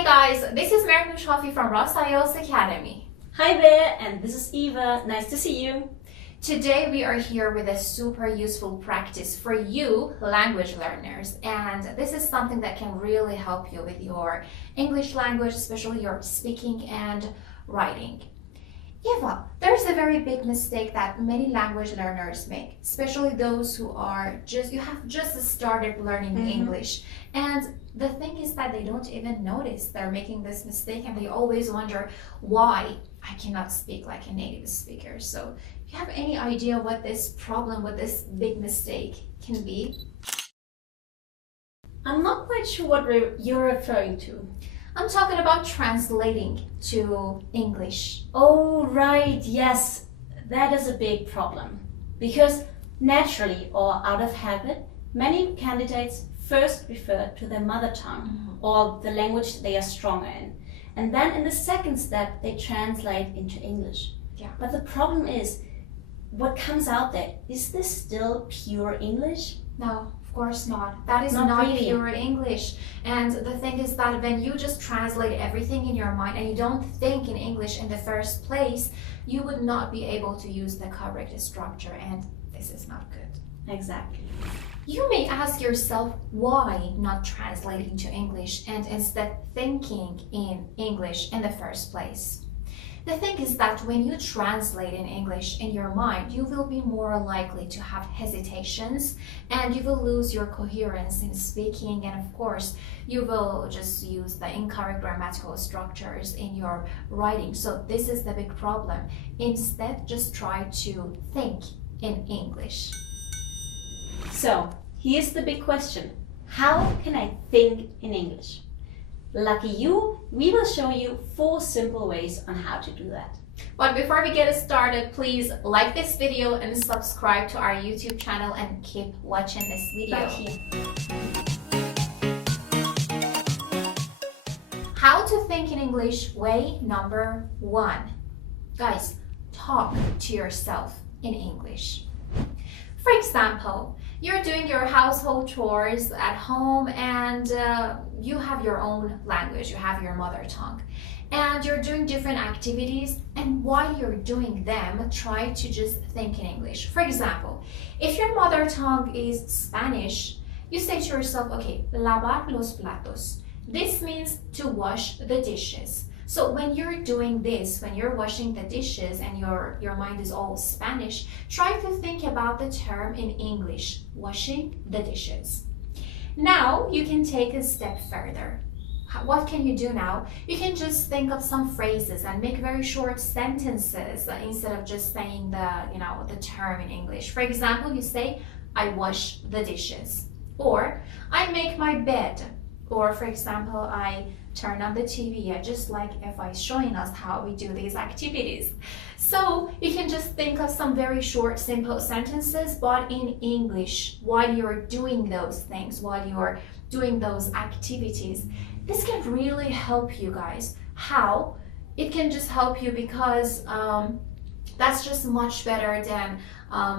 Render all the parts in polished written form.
Hey guys, this is Shafi from Ross IELTS Academy. Hi there, and this is Eva. Nice to see you. Today we are here with a super useful practice for you language learners, and this is something that can really help you with your English language, especially your speaking and writing. Eva, there's a very big mistake that many language learners make, especially those who have just started learning English. And the thing is that they don't even notice they're making this mistake, and they always wonder why I cannot speak like a native speaker. So do you have any idea what this problem, what this big mistake can be? I'm not quite sure what you're referring to. I'm talking about translating to English. Oh, right, yes. That is a big problem. Because naturally or out of habit, many candidates first refer to their mother tongue or the language they are stronger in. And then in the second step, they translate into English. Yeah. But the problem is, what comes out there, is this still pure English? No, of course not. That is Not not really. pure English. And the thing is that when you just translate everything in your mind and you don't think in English in the first place, you would not be able to use the correct structure, and this is not good. Exactly. You may ask yourself why not translating to English and instead thinking in English in the first place. The thing is that when you translate in English in your mind, you will be more likely to have hesitations and you will lose your coherence in speaking, and of course you will just use the incorrect grammatical structures in your writing. So this is the big problem. Instead, just try to think in English. So, here's the big question. How can I think in English? Lucky you, we will show you 4 simple ways on how to do that. But before we get started, please like this video and subscribe to our YouTube channel and keep watching this video. Back here. How to think in English, way number 1. Guys, talk to yourself in English. For example, you're doing your household chores at home and you have your own language, you have your mother tongue, and you're doing different activities, and while you're doing them, try to just think in English. For example, if your mother tongue is Spanish, you say to yourself, okay, lavar los platos. This means to wash the dishes. So when you're doing this, when you're washing the dishes and your mind is all Spanish, try to think about the term in English, washing the dishes. Now you can take a step further. What can you do now? You can just think of some phrases and make very short sentences instead of just saying the term in English. For example, you say, I wash the dishes, or I make my bed, or for example, I turn on the TV, just like Eva is showing us how we do these activities. So you can just think of some very short, simple sentences, but in English, while you're doing those things, while you're doing those activities. This can really help you guys. How? It can just help you because that's just much better than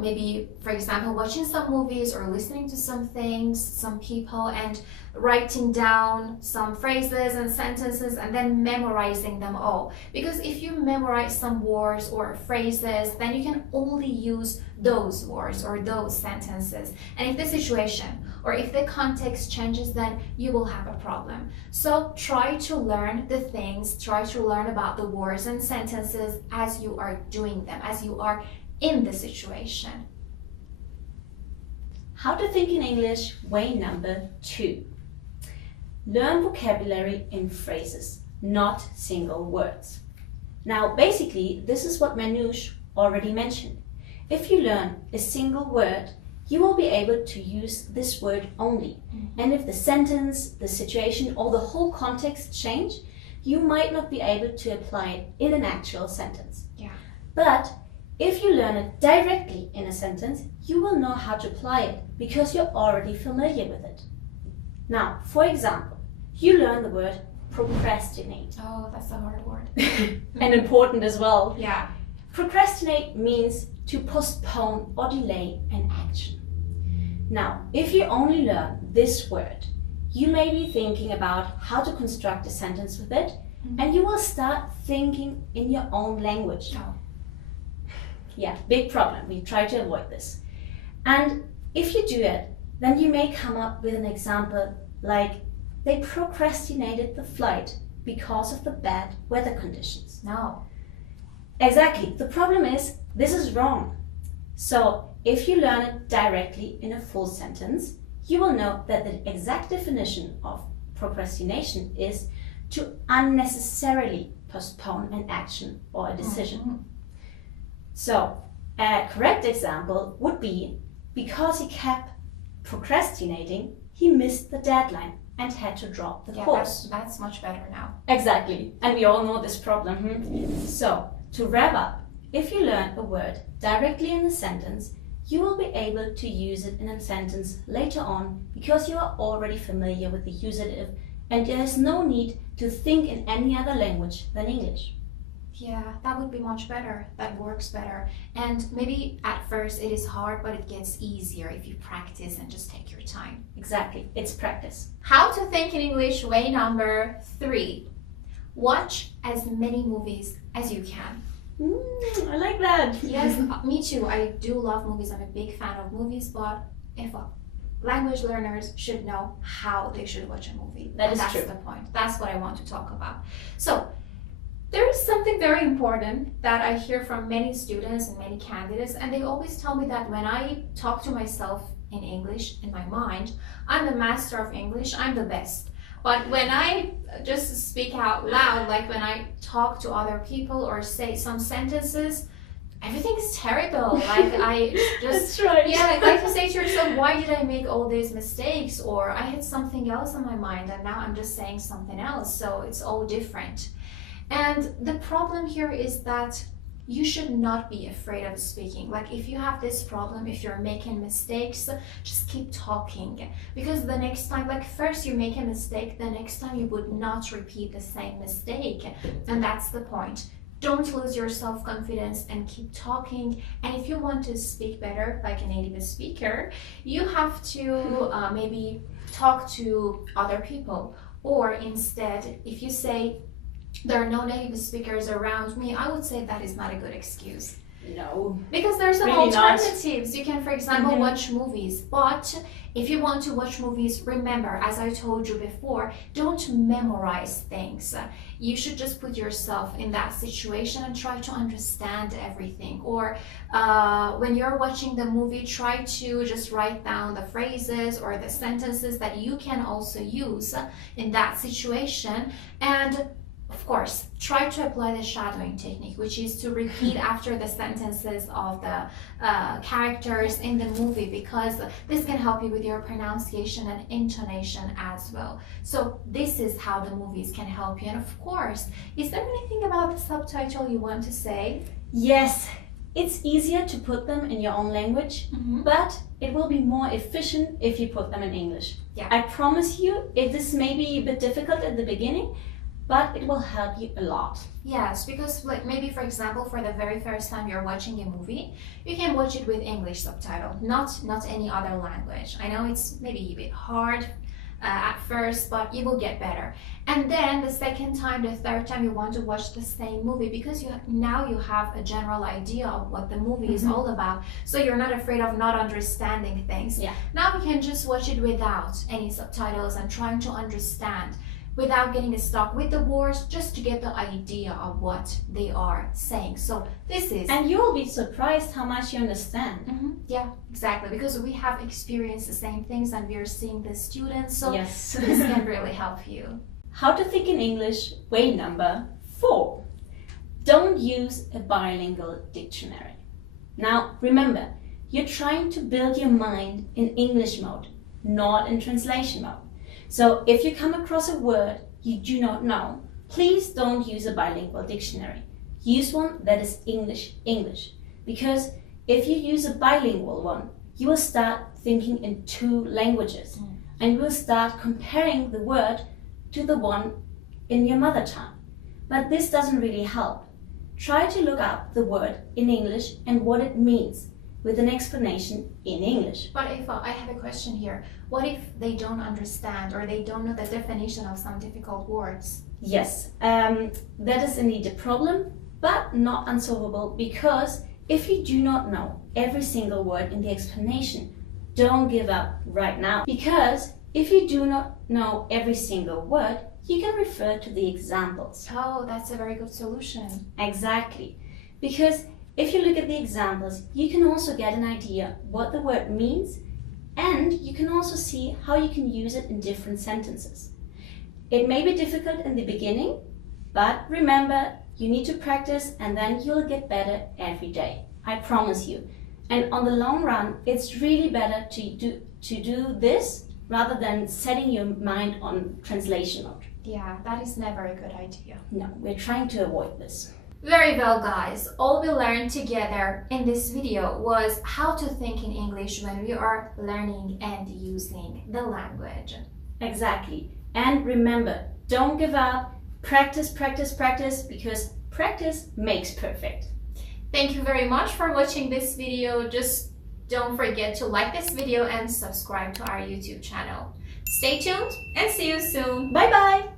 maybe, for example, watching some movies or listening to some things, some people, and writing down some phrases and sentences and then memorizing them all. Because if you memorize some words or phrases, then you can only use those words or those sentences. And if the situation or if the context changes, then you will have a problem. So try to learn the things, try to learn about the words and sentences as you are doing them, as you are in the situation. How to think in English, way number 2. Learn vocabulary in phrases, not single words. Now, basically, this is what Manoush already mentioned. If you learn a single word, you will be able to use this word only. And if the sentence, the situation, or the whole context change, you might not be able to apply it in an actual sentence. Yeah. But if you learn it directly in a sentence, you will know how to apply it because you're already familiar with it. Now, for example, you learn the word procrastinate. Oh, that's a hard word. And important as well. Yeah. Procrastinate means to postpone or delay an action. Now, if you only learn this word, you may be thinking about how to construct a sentence with it, and you will start thinking in your own language. Oh. Yeah, big problem. We try to avoid this. And if you do it, then you may come up with an example like, they procrastinated the flight because of the bad weather conditions. No. Exactly. The problem is, this is wrong. So if you learn it directly in a full sentence, you will know that the exact definition of procrastination is to unnecessarily postpone an action or a decision. So a correct example would be, because he kept procrastinating, he missed the deadline and had to drop the course. That's much better now. Exactly, and we all know this problem. So, to wrap up, if you learn a word directly in a sentence, you will be able to use it in a sentence later on because you are already familiar with the usative and there is no need to think in any other language than English. Yeah, that would be much better. That works better. And maybe at first it is hard, but it gets easier if you practice and just take your time. Exactly, it's practice. How to think in English way number 3. Watch as many movies as you can. I like that. Yes, me too. I do love movies. I'm a big fan of movies, but if language learners should know how they should watch a movie. That's true. That's the point. That's what I want to talk about. So, there is something very important that I hear from many students and many candidates, and they always tell me that when I talk to myself in English, in my mind, I'm the master of English, I'm the best. But when I just speak out loud, like when I talk to other people or say some sentences, everything is terrible. Like I just, That's right. yeah, like you say to yourself, why did I make all these mistakes? Or I had something else on my mind and now I'm just saying something else. So it's all different. And the problem here is that you should not be afraid of speaking. Like if you have this problem, if you're making mistakes, just keep talking. Because the next time, like first you make a mistake, the next time you would not repeat the same mistake. And that's the point. Don't lose your self-confidence and keep talking. And if you want to speak better, like a native speaker, you have to maybe talk to other people. Or instead, if you say, there are no native speakers around me, I would say that is not a good excuse. No. Because there's some Really alternatives. not. You can, for example, watch movies. But if you want to watch movies, remember, as I told you before, don't memorize things. You should just put yourself in that situation and try to understand everything. Or when you're watching the movie, try to just write down the phrases or the sentences that you can also use in that situation. And of course, try to apply the shadowing technique, which is to repeat after the sentences of the characters in the movie, because this can help you with your pronunciation and intonation as well. So this is how the movies can help you. And of course, is there anything about the subtitle you want to say? Yes, it's easier to put them in your own language, but it will be more efficient if you put them in English. Yeah. I promise you, it is maybe a bit difficult at the beginning, but it will help you a lot. Yes, because like maybe for example, for the very first time you're watching a movie, you can watch it with English subtitle, not any other language. I know it's maybe a bit hard at first, but you will get better. And then the second time, the third time you want to watch the same movie, because now you have a general idea of what the movie is all about, so you're not afraid of not understanding things. Yeah. Now you can just watch it without any subtitles and trying to understand, without getting stuck with the words, just to get the idea of what they are saying. So this is... And you will be surprised how much you understand. Yeah, exactly, because we have experienced the same things and we are seeing the students, so Yes. this can really help you. How to think in English, way number 4. Don't use a bilingual dictionary. Now, remember, you're trying to build your mind in English mode, not in translation mode. So if you come across a word you do not know, please don't use a bilingual dictionary. Use one that is English. Because if you use a bilingual one, you will start thinking in 2 languages and you will start comparing the word to the one in your mother tongue. But this doesn't really help. Try to look up the word in English and what it means with an explanation in English. But if I have a question here, what if they don't understand or they don't know the definition of some difficult words? Yes, that is indeed a problem, but not unsolvable, because if you do not know every single word in the explanation, don't give up right now. Because if you do not know every single word, you can refer to the examples. Oh, that's a very good solution. Exactly. Because if you look at the examples, you can also get an idea what the word means, and you can also see how you can use it in different sentences. It may be difficult in the beginning, but remember, you need to practice and then you'll get better every day. I promise you. And on the long run, it's really better to do this rather than setting your mind on translation mode. Yeah, that is never a good idea. No, we're trying to avoid this. Very well, guys. All we learned together in this video was how to think in English when we are learning and using the language. Exactly. And remember, don't give up. Practice, practice, practice, because practice makes perfect. Thank you very much for watching this video. Just don't forget to like this video and subscribe to our YouTube channel. Stay tuned and see you soon. Bye bye!